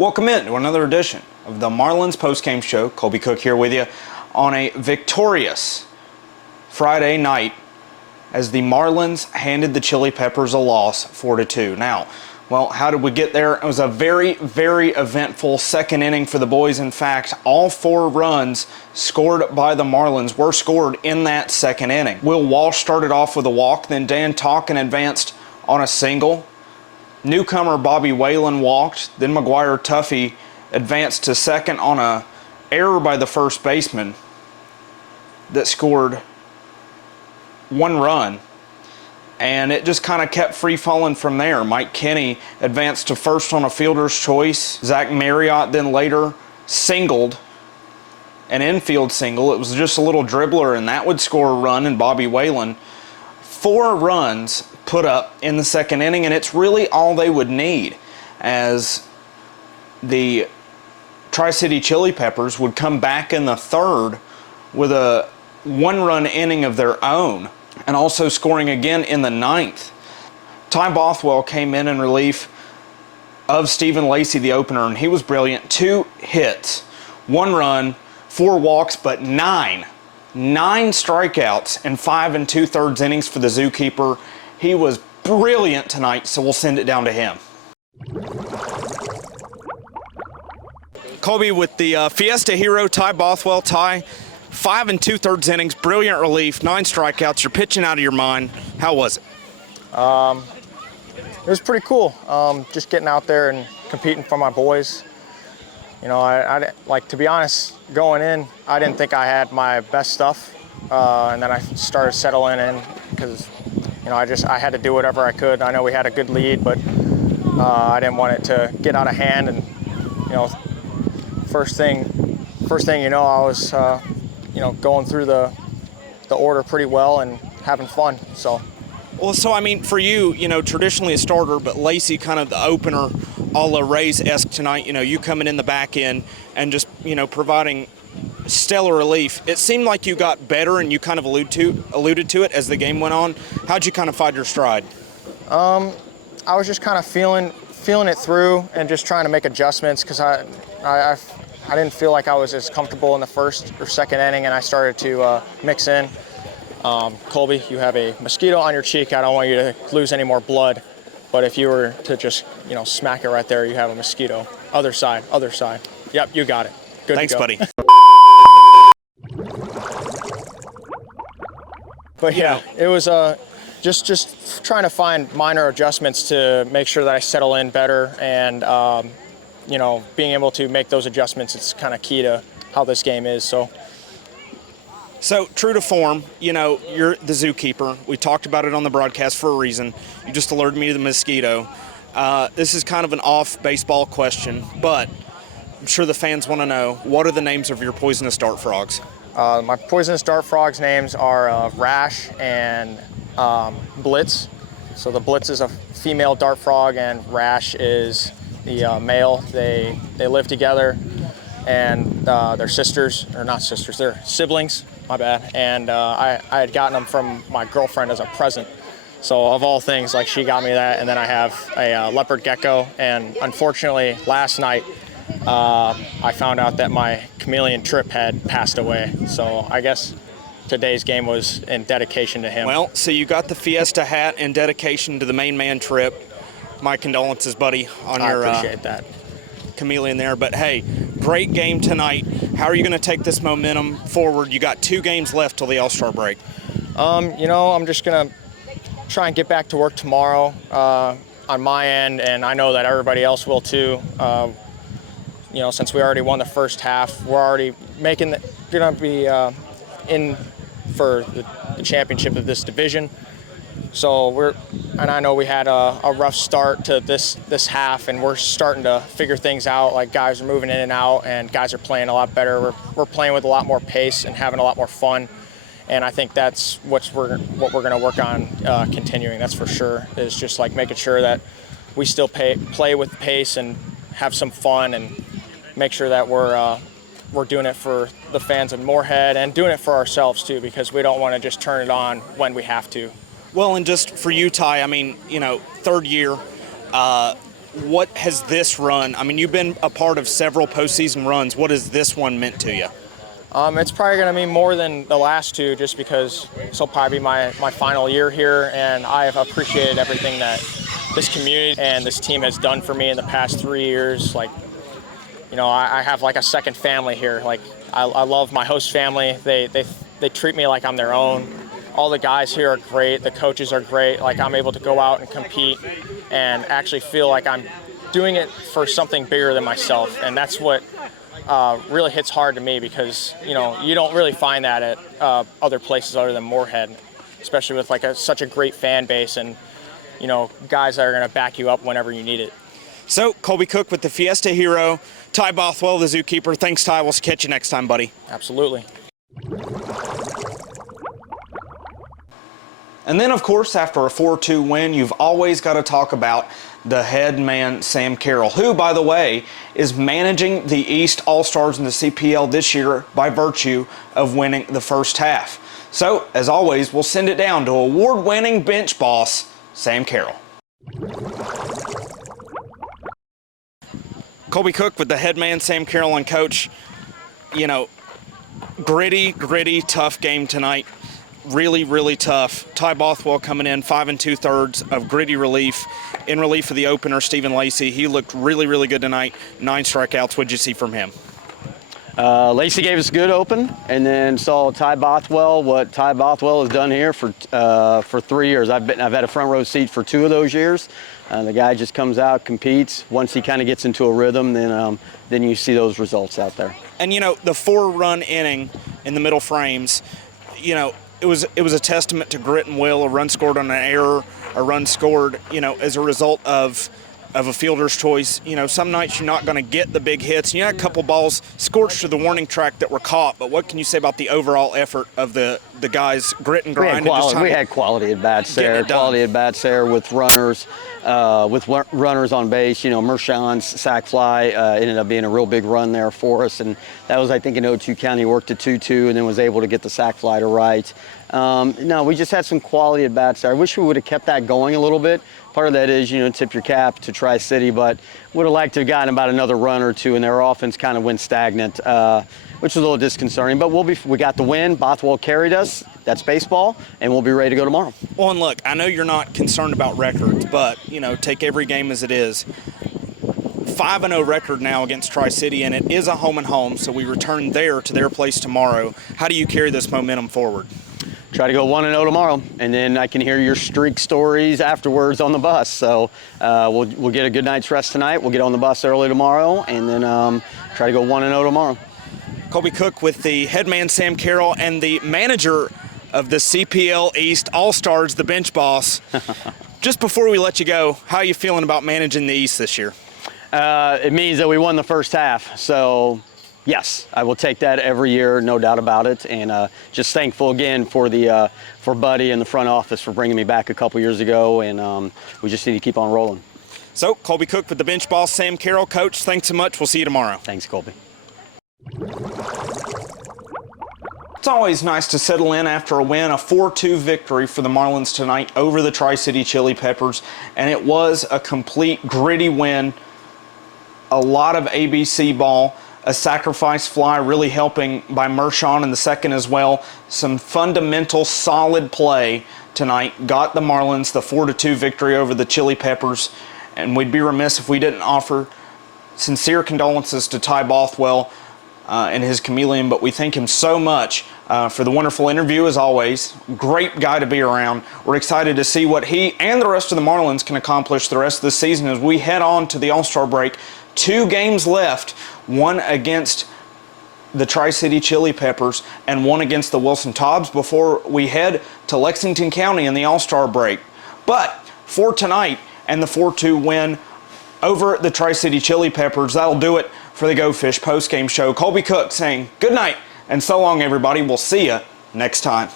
Welcome in to another edition of the Marlins Postgame Show. Colby Cook here with you on a victorious Friday night as the Marlins handed the Chili Peppers a loss 4-2. Now, well, how did we get there? It was a very, very eventful second inning for the boys. In fact, all 4 runs scored by the Marlins were scored in that second inning. Will Walsh started off with a walk, then Dan Tonkin advanced on a single. Newcomer Bobby Whalen walked, then McGuire Tuffy advanced to second on a error by the first baseman that scored 1 run. And it just kind of kept free-falling from there. Mike Kinney advanced to first on a fielder's choice. Zach Marriott then later singled, an infield single. It was just a little dribbler, and that would score a run, and Bobby Whalen. 4 runs put up in the second inning, and it's really all they would need, as the Tri-City Chili Peppers would come back in the third with a 1-run inning of their own, and also scoring again in the ninth. Ty Bothwell came in relief of Stephen Lacey, the opener, and he was brilliant. 2 hits, 1 run, 4 walks, but 9 strikeouts in 5 2/3 innings for the zookeeper. He was brilliant tonight, so we'll send it down to him. Colby, with the Fiesta hero, Ty Bothwell. Ty, 5 2/3 innings, brilliant relief, 9 strikeouts. You're pitching out of your mind. How was it? It was pretty cool. Just getting out there and competing for my boys. You know, I like, to be honest, going in, I didn't think I had my best stuff, and then I started settling in because, you know, I had to do whatever I could. I know we had a good lead, but I didn't want it to get out of hand. And, you know, first thing you know, I was, you know, going through the order pretty well and having fun. Well, so I mean, for you, you know, traditionally a starter, but Lacey kind of the opener, a la Rays-esque tonight. You know, you coming in the back end and just, you know, providing stellar relief. It seemed like you got better, and you kind of alluded to it as the game went on. How'd you kind of find your stride? I was just kind of feeling it through and just trying to make adjustments, because I didn't feel like I was as comfortable in the first or second inning, and I started to mix in. Colby, you have a mosquito on your cheek. I don't want you to lose any more blood, but if you were to just, you know, smack it right there, you have a mosquito. Other side. Yep, you got it. Good. Thanks, to go. buddy. But yeah, it was just trying to find minor adjustments to make sure that I settle in better, and you know, being able to make those adjustments, it's kind of key to how this game is. So, true to form, you know, you're the zookeeper. We talked about it on the broadcast for a reason. You just alerted me to the mosquito. This is kind of an off-baseball question, but I'm sure the fans want to know, what are the names of your poisonous dart frogs? My poisonous dart frogs' names are Rash and Blitz. So the Blitz is a female dart frog, and Rash is the male. They live together, and they're sisters, or not sisters, they're siblings. My bad. And I had gotten them from my girlfriend as a present. So of all things, like, she got me that. And then I have a leopard gecko. And unfortunately, last night, I found out that my chameleon Trip had passed away. So I guess today's game was in dedication to him. Well, so you got the Fiesta hat in dedication to the main man, Trip. My condolences, buddy, on your appreciate that. chameleon there. But hey, great game tonight. How are you going to take this momentum forward? You got 2 games left till the All-Star break. You know, I'm just going to try and get back to work tomorrow on my end, and I know that everybody else will too. You know, since we already won the first half, we're already going to be in for the championship of this division. So and I know we had a rough start to this half, and we're starting to figure things out. Like, guys are moving in and out, and guys are playing a lot better. We're playing with a lot more pace and having a lot more fun, and I think that's what we're going to work on continuing. That's for sure. Is just like making sure that we still play with pace and have some fun, and make sure that we're doing it for the fans in Moorhead, and doing it for ourselves too, because we don't want to just turn it on when we have to. Well, and just for you, Ty, I mean, you know, third year, what has this run, I mean, you've been a part of several postseason runs. What has this one meant to you? It's probably going to mean more than the last two, just because this will probably be my final year here, and I've appreciated everything that this community and this team has done for me in the past 3 years. Like, you know, I have like a second family here. Like, I love my host family. They treat me like I'm their own. All the guys here are great. The coaches are great. Like, I'm able to go out and compete and actually feel like I'm doing it for something bigger than myself, and that's what really hits hard to me, because, you know, you don't really find that at other places other than Moorhead, especially with like such a great fan base and, you know, guys that are going to back you up whenever you need it. So, Colby Cook with the Fiesta hero, Ty Bothwell, the zookeeper. Thanks, Ty. We'll catch you next time, buddy. Absolutely. And then, of course, after a 4-2 win, you've always got to talk about the head man, Sam Carel, who, by the way, is managing the East All-Stars in the CPL this year by virtue of winning the first half. So, as always, we'll send it down to award-winning bench boss, Sam Carel. Colby Cook with the head man, Sam Carel, and coach. You know, gritty, tough game tonight. Really, really tough. Ty Bothwell coming in 5 2/3 of gritty relief. In relief of the opener, Stephen Lacey. He looked really, really good tonight. 9 strikeouts. What'd you see from him? Lacey gave us a good open, and then saw Ty Bothwell. What Ty Bothwell has done here for 3 years. I've had a front row seat for 2 of those years. The guy just comes out, competes. Once he kind of gets into a rhythm, then you see those results out there. And you know, the 4-run inning in the middle frames, you know, it was a testament to grit and will. A run scored on an error, a run scored, you know, as a result of a fielder's choice. You know, some nights you're not going to get the big hits. You had a couple balls scorched to the warning track that were caught, but what can you say about the overall effort of the guys' grit and grind? We had quality at bats there. Quality at bats there with runners on base. You know, Mershon's sac fly ended up being a real big run there for us, and that was, I think, in O2 County. Worked at 2-2 and then was able to get the sac fly to right. No, we just had some quality at bats there. I wish we would have kept that going a little bit. Part of that is, you know, tip your cap to Tri-City, but would have liked to have gotten about another run or two, and their offense kind of went stagnant, which was a little disconcerting. But we got the win. Bothwell carried us. That's baseball, and we'll be ready to go tomorrow. Well, and look, I know you're not concerned about records, but, you know, take every game as it is. 5-0 record now against Tri-City, and it is a home and home, so we return there to their place tomorrow. How do you carry this momentum forward? Try to go 1-0 tomorrow, and then I can hear your streak stories afterwards on the bus. So we'll get a good night's rest tonight. We'll get on the bus early tomorrow, and then try to go 1-0 tomorrow. Colby Cook with the head man, Sam Carel, and the manager of the CPL East All-Stars, the bench boss. Just before we let you go, how are you feeling about managing the East this year? It means that we won the first half, so yes, I will take that every year, no doubt about it. And just thankful again for Buddy and the front office for bringing me back a couple years ago, and we just need to keep on rolling. So, Colby Cook with the bench boss, Sam Carel. Coach, thanks so much. We'll see you tomorrow. Thanks, Colby. It's always nice to settle in after a win, a 4-2 victory for the Marlins tonight over the Tri-City Chili Peppers, and it was a complete gritty win. A lot of ABC ball, a sacrifice fly really helping by Mershon in the second as well. Some fundamental solid play tonight got the Marlins the 4-2 victory over the Chili Peppers, and we'd be remiss if we didn't offer sincere condolences to Ty Bothwell and his chameleon, but we thank him so much for the wonderful interview as always. Great guy to be around. We're excited to see what he and the rest of the Marlins can accomplish the rest of the season as we head on to the All-Star break. 2 games left, one against the Tri-City Chili Peppers and one against the Wilson Tobbs before we head to Lexington County in the All-Star break. But for tonight and the 4-2 win over the Tri-City Chili Peppers, that'll do it for the Go Fish postgame show. Colby Cook saying good night and so long, everybody. We'll see you next time.